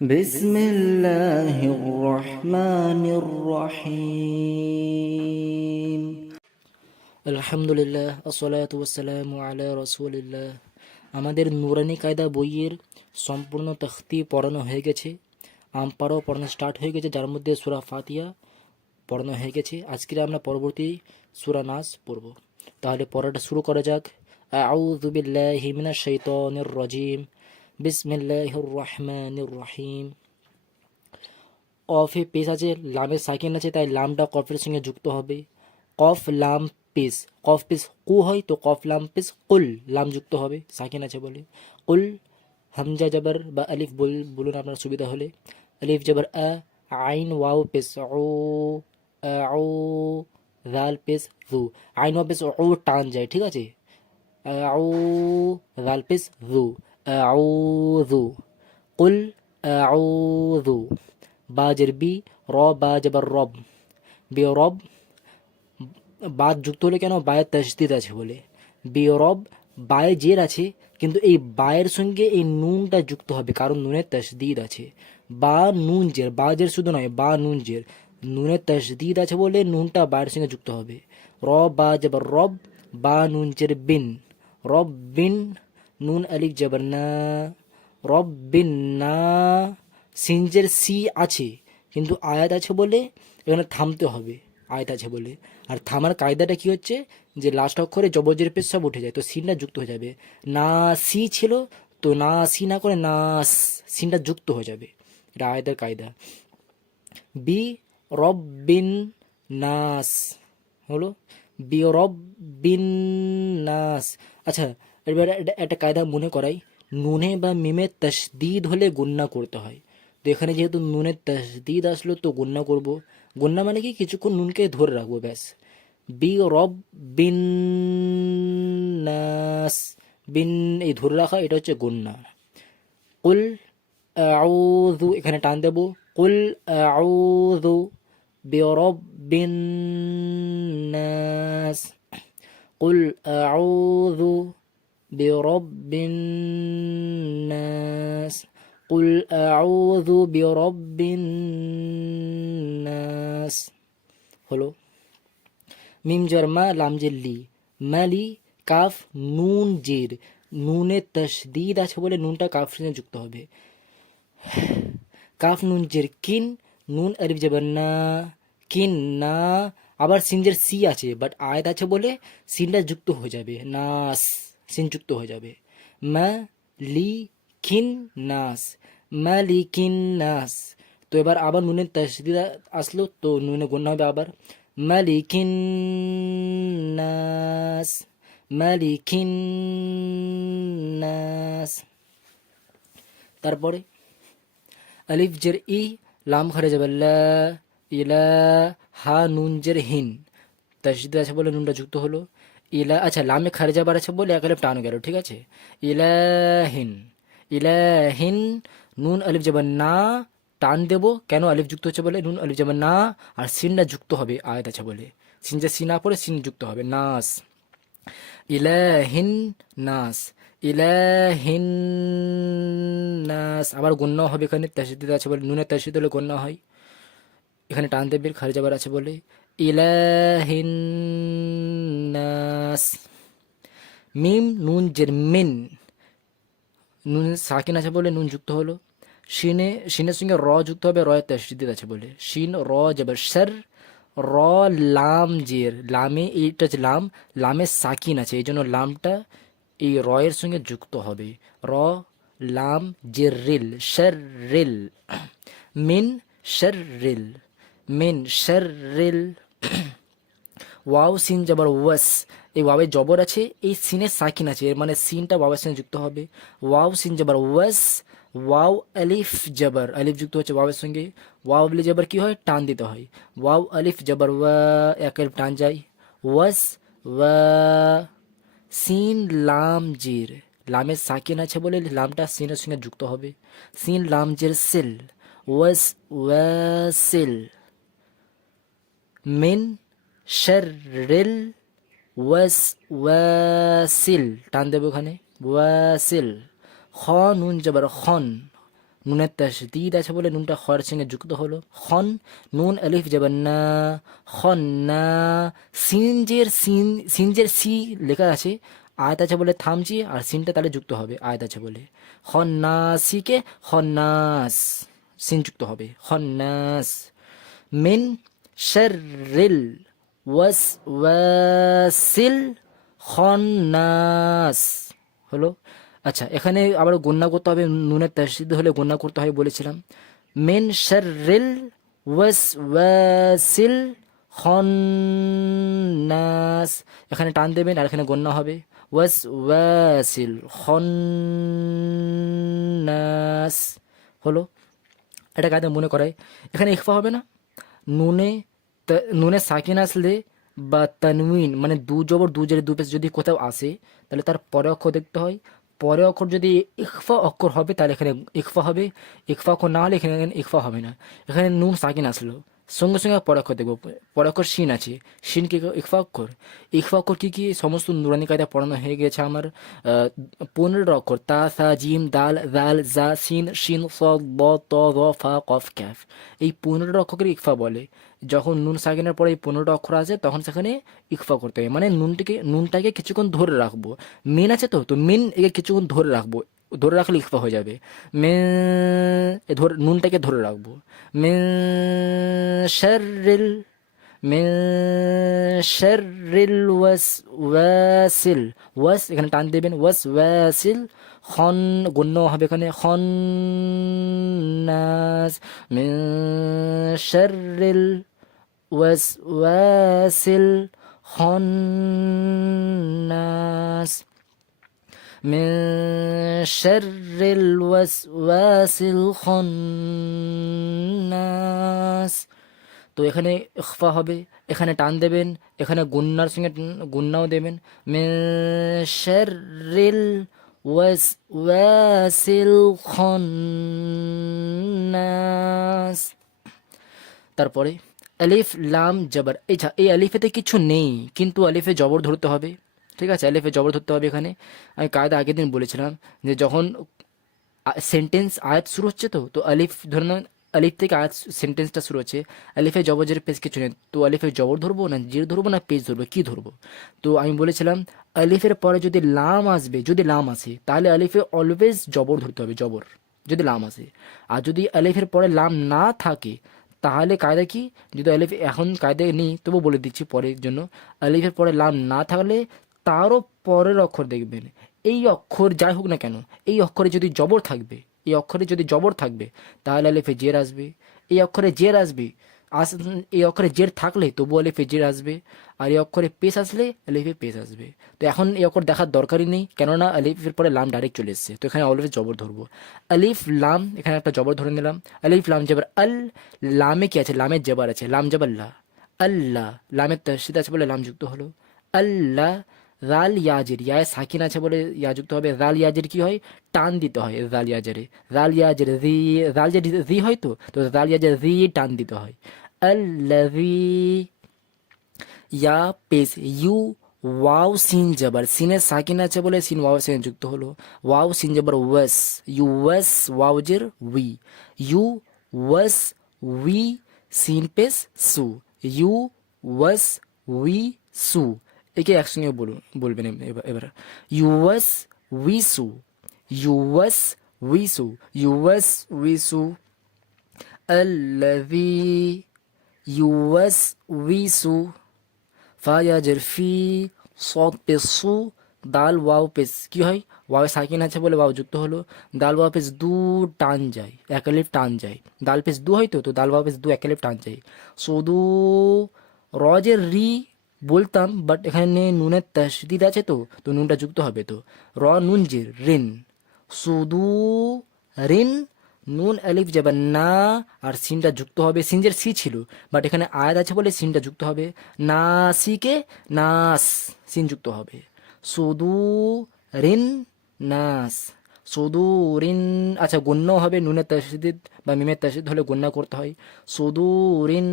بسم الله الرحمن الرحيم আলহামদুলিল্লাহ আসসালাতু ওয়াসসালামু আলা রাসূলিল্লাহ। আমাদের নুরানি কায়দা বইয়ের সম্পূর্ণ তখতি পড়ানো হয়ে গেছে, আমপাড়াও পড়ানো স্টার্ট হয়ে গেছে, যার মধ্যে সূরা ফাতিহা পড়ানো হয়ে গেছে। আজকে আমরা পরবর্তী সূরা নাস পড়ব। তাহলে পড়াটা শুরু করা যাক। আউযু বিল্লাহি মিনাশ শাইতানির রাজিম, বিসমিল্লাহির রহমানির রহিম। কফে পেশ আছে, লামে সাকিন আছে, তাই লামটা কফের সঙ্গে যুক্ত হবে। কফ লাম পেশ, কফ পেশ কু হয় তো কফ লাম পেশ কুল, লাম যুক্ত হবে, সাকিন আছে বলে। কুল হামজা জবর বা আলিফ বলুন আপনার সুবিধা হলে। আলিফ জবর আ, আইন ওয়াও পেশ ও, আউ, জাল পেশ জু। আইন ওয়াও পেশ ও টান যায়, ঠিক আছে। আউ, জাল পেশ জু, আউযু। কুল আউযু। বা জের বি, র বা জবর রব, বি রব। বাদ যুক্ত হলে কেন? বায়ের তাসদিদ আছে বলে। বি রব, বায়ে জের আছে, কিন্তু এই বায়ের সঙ্গে এই নুনটা যুক্ত হবে, কারণ নুনের তাসদিদ আছে। বা নুন জের, বা জের শুধু নয়, বা নুন জের, নুনের তাসদিদ আছে বলে নুনটা বায়ের সঙ্গে যুক্ত হবে। র বা জবর রব, বা নুন জের বিন, রব বিন। নুন আলিফ জবর না, রব বিন না। সিনজের সি আছে, কিন্তু আয়াত আছে বলে এখানে থামতে হবে, আয়াত আছে বলে। আর থামার কায়দাটা কি হচ্ছে, যে লাস্ট অক্ষরে জবরজের পেশ সব উঠে যায়, তো সিনটা যুক্ত হয়ে যাবে। না সি ছিল, তো না সি না করে না সিনটা যুক্ত হয়ে যাবে, এটা আয়াতের কায়দা। বি রব বিন নাস হলো, বি রব বিন নাস। আচ্ছা, এবার একটা কায়দা মনে করাই। নুনে বা মিমে তসদিদ হলে গুন্না করতে হয়, তো এখানে যেহেতু নুনের তসদিদ আসলো তো গুন্না করব। গুন্না মানে কি, কিছুক্ষণ নুনকে ধরে রাখবো, ব্যাস। বি রব বিন নাস, বিন এই ধরে রাখা, এটা হচ্ছে গুন্না। কুল আউযু, এখানে টান দেব। কুল আউযু বিরব্বিন নাস, কুল আউযু বিরব্বিন নাস, কুল আউযু বিরব্বিন নাস হলো। মিম জের মা, লাম জের লি, মালি। কাফ নুন জের, নুনে তসদিদ আছে বলে নুনটা কাফ সঙ্গে যুক্ত হবে। কাফ নুন জের কিন, নুন আলিফ জবর না, কিন না। আবার সিনজের সি আছে, বাট আয়াত আছে বলে সিনটা যুক্ত হয়ে যাবে, নাস, সিন যুক্ত হয়ে যাবে। মা লি কিন নাস, মালিকিন নাস। তো এবার আবার নুনের তাসদিদ আসলো, তো নুনে গুণা হবে আবার। মালিকিন নাস, মালিকিন নাস। তারপরে আলিফ জের ই, লাম খারে যাবে লা, ইলা। হা নুন জের হিন, তাসদিদ আছে বলে নুনটা যুক্ত হলো। ইলা, আচ্ছা লামে খারে যাবার আছে বলে এক আলিফ টান গেল, ঠিক আছে। ইলাহিন, ইলাহিন। নুন আলিফ যাবার না, টান দেব, কেন? আলিফ যুক্ত হচ্ছে বলে, নুন আলিফ যাবার না, আর সিনটা যুক্ত হবে, আয়াত আছে বলে। সিন যে সি না পড়ে সিন যুক্ত হবে, নাস। ইলাহিন নাস, ইলাহিন নাস। আবার গণ্য হবে, এখানে তাসদিদ আছে বলে, নুনের তাসদিদ হলে গণ্য হয়। এখানে টান দেবের খালি যাবার আছে বলে, ইলাহিন নাস। মিম নুন জের মিন, নুন সাকিন আছে বলে নুন যুক্ত হলো। শিনে, শিনের সঙ্গে র যুক্ত হবে, রয়ের তাসদিদ আছে বলে। শিন র জবর সর, র লাম জের, লামে এইটা হচ্ছে লাম, লামে সাকিন আছে, এই জন্য লামটা এই রয়ের সঙ্গে যুক্ত হবে। র লাম জের রিল, সর রিল। মিন সর রিল, মিন সর রিল। ওয়াও সিন জবর ওয়াস, এই ওয়াওয়ে জবর আছে, এই সিনে সাকিন আছে, এর মানে সিনটা ওয়াওয়ের সঙ্গে যুক্ত হবে। ওয়াও সিন জবর ওয়াস, ওয়াও আলিফ জবর, আলিফ যুক্ত হচ্ছে ওয়াওয়ের সঙ্গে। ওয়াও বলে জবর কি হয়? টান দিতে হয়। ওয়াও আলিফ জবর ওয়া, এক আলিফ টান যায়। ওয়াস ওয়া। সিন লাম জির, লামের সাকিন আছে বলে লামটা সিনের সঙ্গে যুক্ত হবে। সিন লাম জির সিল, ওয়াস ওয়াসিল। মিন শাররিল ওয়াসিল, টান দেবো ওখানে, ওয়াসিল। খ নুন জবর খন, নুনের তাসদিদ আছে বলে নুনটা খয়ের সঙ্গে যুক্ত হলো। খন, নুন আলিফ জবর না, খন না। সিনজের সি লেখা আছে, আয়াত আছে বলে থামছি, আর সিনটা তাহলে যুক্ত হবে আয়াত আছে বলে। খন্নাসিকে খন্নাস, সিন যুক্ত হবে খন্নাস। মিন শাররিল ওয়াসওয়াসিল খন্নাস হলো। আচ্ছা, এখানে আবার গুণনা করতে হবে, নুনের তাসদিদ হলে গুণনা করতে হয় বলেছিলাম। মিন শাররিল ওয়াসওয়াসিল খন্নাস, এখানে টান দেবেন আর এখানে গণ্য হবে ওয়াসওয়াসিল খন্নাস হলো। এটা কাদের মনে করায়, এখানে ইখফা হবে না। নুনে নুনে সাকিন আসলে বা তানউইন মানে দু জবর দু জের দু পেশ যদি কোথাও আসে, তাহলে তার পরে অক্ষর দেখতে হয়। পরে অক্ষর যদি ইখফা অক্ষর হবে তাহলে এখানে ইখফা হবে, ইখফা অক্ষর না হলে এখানে ইখফা হবে না। এখানে নুন সাকিন আসলো, সঙ্গে সঙ্গে পরে অক্ষর দেখবো, পরে অক্ষর শিন আছে, শিন কি ইখফা অক্ষর। ইখফা অক্ষর কী কী সমস্ত নুরানি কায়দা পড়ানো হয়ে গেছে আমার। 15 অক্ষর, তা সা জিম দাল জাল জা সিন শিন সদ ব ত র ফা কফ ক্যাফ, এই 15 অক্ষরকে ইখফা বলে। যখন নুন সাকিনের পরে এই 15টা অক্ষর আছে তখন সেখানে ইখফা করতে হবে, মানে নুনটাকে কিছুক্ষণ ধরে রাখবো। মিন আছে তো মিন একে কিছুক্ষণ ধরে রাখবো, ধরে রাখলে ইখফা হয়ে যাবে। মে নুনটাকে ধরে রাখবো। মে শাররিল, মিন শাররিল ওয়াসওয়াসিল, ওয়াস এখানে টান দেবেন, ওয়াসওয়াসিল খন গণ্য হবে এখানে খন্নাস। মিন শাররিল ওয়াসওয়াসিল খন্নাস। মিন শাররিল ওয়াসওয়াসিল খন্নাস। তো এখানে ইখফা হবে, এখানে টান দেবেন, এখানে গুন্নার সঙ্গে গুন্নাও দেবেন। মিন শাররিল ওয়াসওয়াসিল খন্নাস। তারপরে আলিফ লাম জবর, এই আলিফেতে কিছু নেই, কিন্তু আলিফে জবর ধরতে হবে। ঠিক আছে, আলিফে জবর ধরতে হবে। এখানে আমি কায়দা আগের দিন বলেছিলাম যে যখন সেন্টেন্স আয়াত শুরু হচ্ছে, তো আলিফ ধরে নেন, আলিফ থেকে আয়াত সেন্টেন্সটা শুরু হচ্ছে, আলিফে জবর জের পেজ কিছু নেই, তো আলিফে জবর ধরবো না জির ধরবো না পেজ ধরবো, কি ধরবো? তো আমি বলেছিলাম আলিফের পরে যদি লাম আসবে, যদি লাম আসে তাহলে আলিফে অলওয়েজ জবর ধরতে হবে, জবর যদি লাম আসে। আর যদি আলিফের পরে লাম না থাকে তাহলে কায়দা কি, যদি আলিফ এখন কায়দায় নেই তবু বলে দিচ্ছি পরের জন্য, আলিফের পরে লাম না থাকলে তারও পরের অক্ষর দেখবেন, এই অক্ষর যাই হোক না কেন, এই অক্ষরে যদি জবর থাকবে, এই অক্ষরে যদি জবর থাকবে তাহলে আলিফে জের আসবে। এই অক্ষরে জের আসবে, এই অক্ষরে জের থাকলে তবু আলিফে জের আসবে। আর এই অক্ষরে পেশ আসলে আলিফে পেশ আসবে। তো এখন এই অক্ষর দেখার দরকারই নেই, কেননা আলিফের পরে লাম ডাইরেক্ট চলে এসছে, তো এখানে অলওয়েজ জবর ধরবো। আলিফ লাম, এখানে একটা জবর ধরে নিলাম, আলিফ লাম জবর আল। লামে কি আছে, লামের জবর আছে, লাম জবর লা, আল্লাহ। লামের তাসদিদ আছে বলে লাম যুক্ত হলো, আল্লাহ। রাল ইয়াজির, ইয়ায় সাকিন আছে বলে ইয়া যুক্ত হবে। রাল ইয়াজির কি হয়, টান দিতে হয় রাল ইয়াজারে, রাল ইয়াজির রি, রাল ইয়াজির রি হয়, তো রাল ইয়াজির রি টান দিতে হয়। আল্লাযী, ইয়া পেশ ইউ, ওয়াও সিন জবর, সিনের সাকিন আছে বলে সিন ওয়াও সিন যুক্ত হলো, ওয়াও সিন জবর ওয়াস, ইউ ওয়াস, ওয়াও জের উই, ইউ ওয়াস উই, সিন পেশ সু, ইউ ওয়াস উই সু। একে একসঙ্গে বলবেন এবার, ইউ ওয়াস উই সু, ইউ ওয়াস উই সু, ইউ ওয়াস উই সু। الذي يوسوس ফায়াজের ফি, সদ পেশ সু, দাল ওয়াও পেশ কি হয়, ওয়াও সাকিন আছে বলে ওয়াও যুক্ত হলো, দাল ওয়াও পেশ দু টান যায়, এক আলিফ টান যায়, দাল পেশ দু হয়, তো দাল ওয়াও পেশ দু এক আলিফ টান যায়। শুধু রজের রি বলতাম, বাট এখানে নুনের তাসদিদ আছে, তো নুনটা যুক্ত হবে, তো র নুন জের রিন, শুধু রিন। নুন আলিফ যাবে না, আর সিনটা যুক্ত হবে, সিনজের সি ছিল বাট এখানে আয়াত আছে বলে সিনটা যুক্ত হবে, না সিকে নাস, সিন যুক্ত হবে, শুধু রিন নাস, শুধু রিন। আচ্ছা, গণ্য হবে, নুনের তাসদিদ বা মিমের তাসদিদ হলে গণ্য করতে হয়, শুধু রিন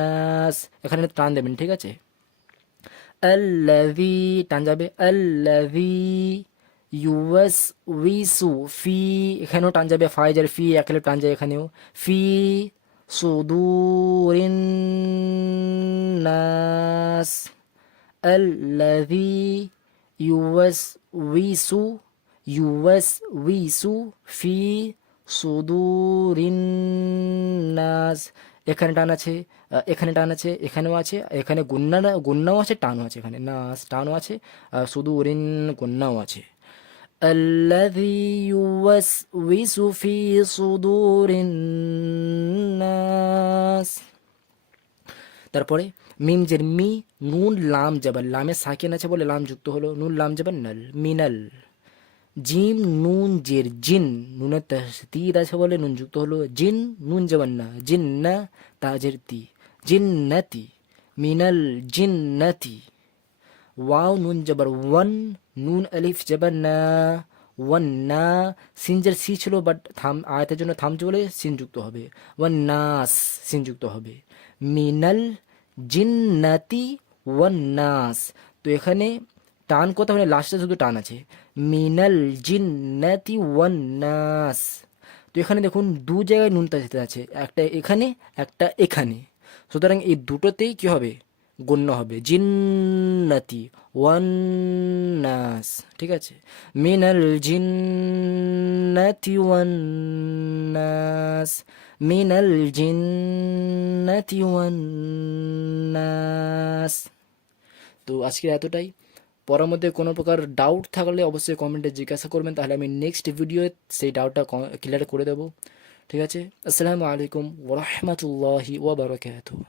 নাস, এখানে টান দেবেন, ঠিক আছে। আল্লাযী টান যাবে, আল্লাযী ইউএস উইসু ফি, এখানেও টান যাবে, ফাইজার ফি একালে টান যায় এখানেও, ফি সুদুরিন নাস, الذي يوسوس يوسوس في صدور الناس। এখানে টান আছে, এখানে টান আছে, এখানেও আছে, এখানে গুন্নাও আছে, টানও আছে, এখানে নাস টানও আছে, সুদুরিন গুন্নাও আছে। الذي يوسوس في صدور الناس। তারপরে মিম জের মি, নুন লাম জাবার, লামে সাকিন আছে বলে লাম যুক্ত হলো, নুন লাম জাবার নাল, মিনাল। জিম নুন জের জিন, নুনের তাসদীদ আছে বলে নুন যুক্ত হলো, জিন নুন জাবার না, জিন্না তাজের তি, জিন্নাতি, মিনাল জিন্নাতি। ওয়াও নুন জাবার ওয়ান, নুন আলিফ জাবার না, ওয়ান না। সিনজের সি ছিল বাট আয়াতের জন্য থামছে বলে সিন যুক্ত হবে, ওয়ান নাস সিন যুক্ত হবে, মিনাল জিন্নাতি ওয়ান নাস। তো এখানে টান কথা মানে লাস্টে শুধু টান আছে, মিনাল জিন্নাতি ওয়ান নাস। তো এখানে দেখুন দু জায়গায় নুন তাজতে আছে, একটা এখানে একটা এখানে, সুতরাং এই দুটোতেই কি হবে, গণ্য হবে, জিন্নাতি ওয়ান নাস। ঠিক আছে, মিনাল জিন্নাতি ওয়ান নাস, মিনাল জিন্নাতি ওয়ান নাস। তো আজকে এতটাই। পরের মধ্যে কোনো প্রকার ডাউট থাকলে অবশ্যই কমেন্টে জিজ্ঞাসা করবেন, তাহলে আমি নেক্সট ভিডিওয়ে সেই ডাউটটা ক্লিয়ার করে দেবো। ঠিক আছে, আসসালামু আলাইকুম ওয়া রাহমাতুল্লাহি ওয়া বারাকাতুহু।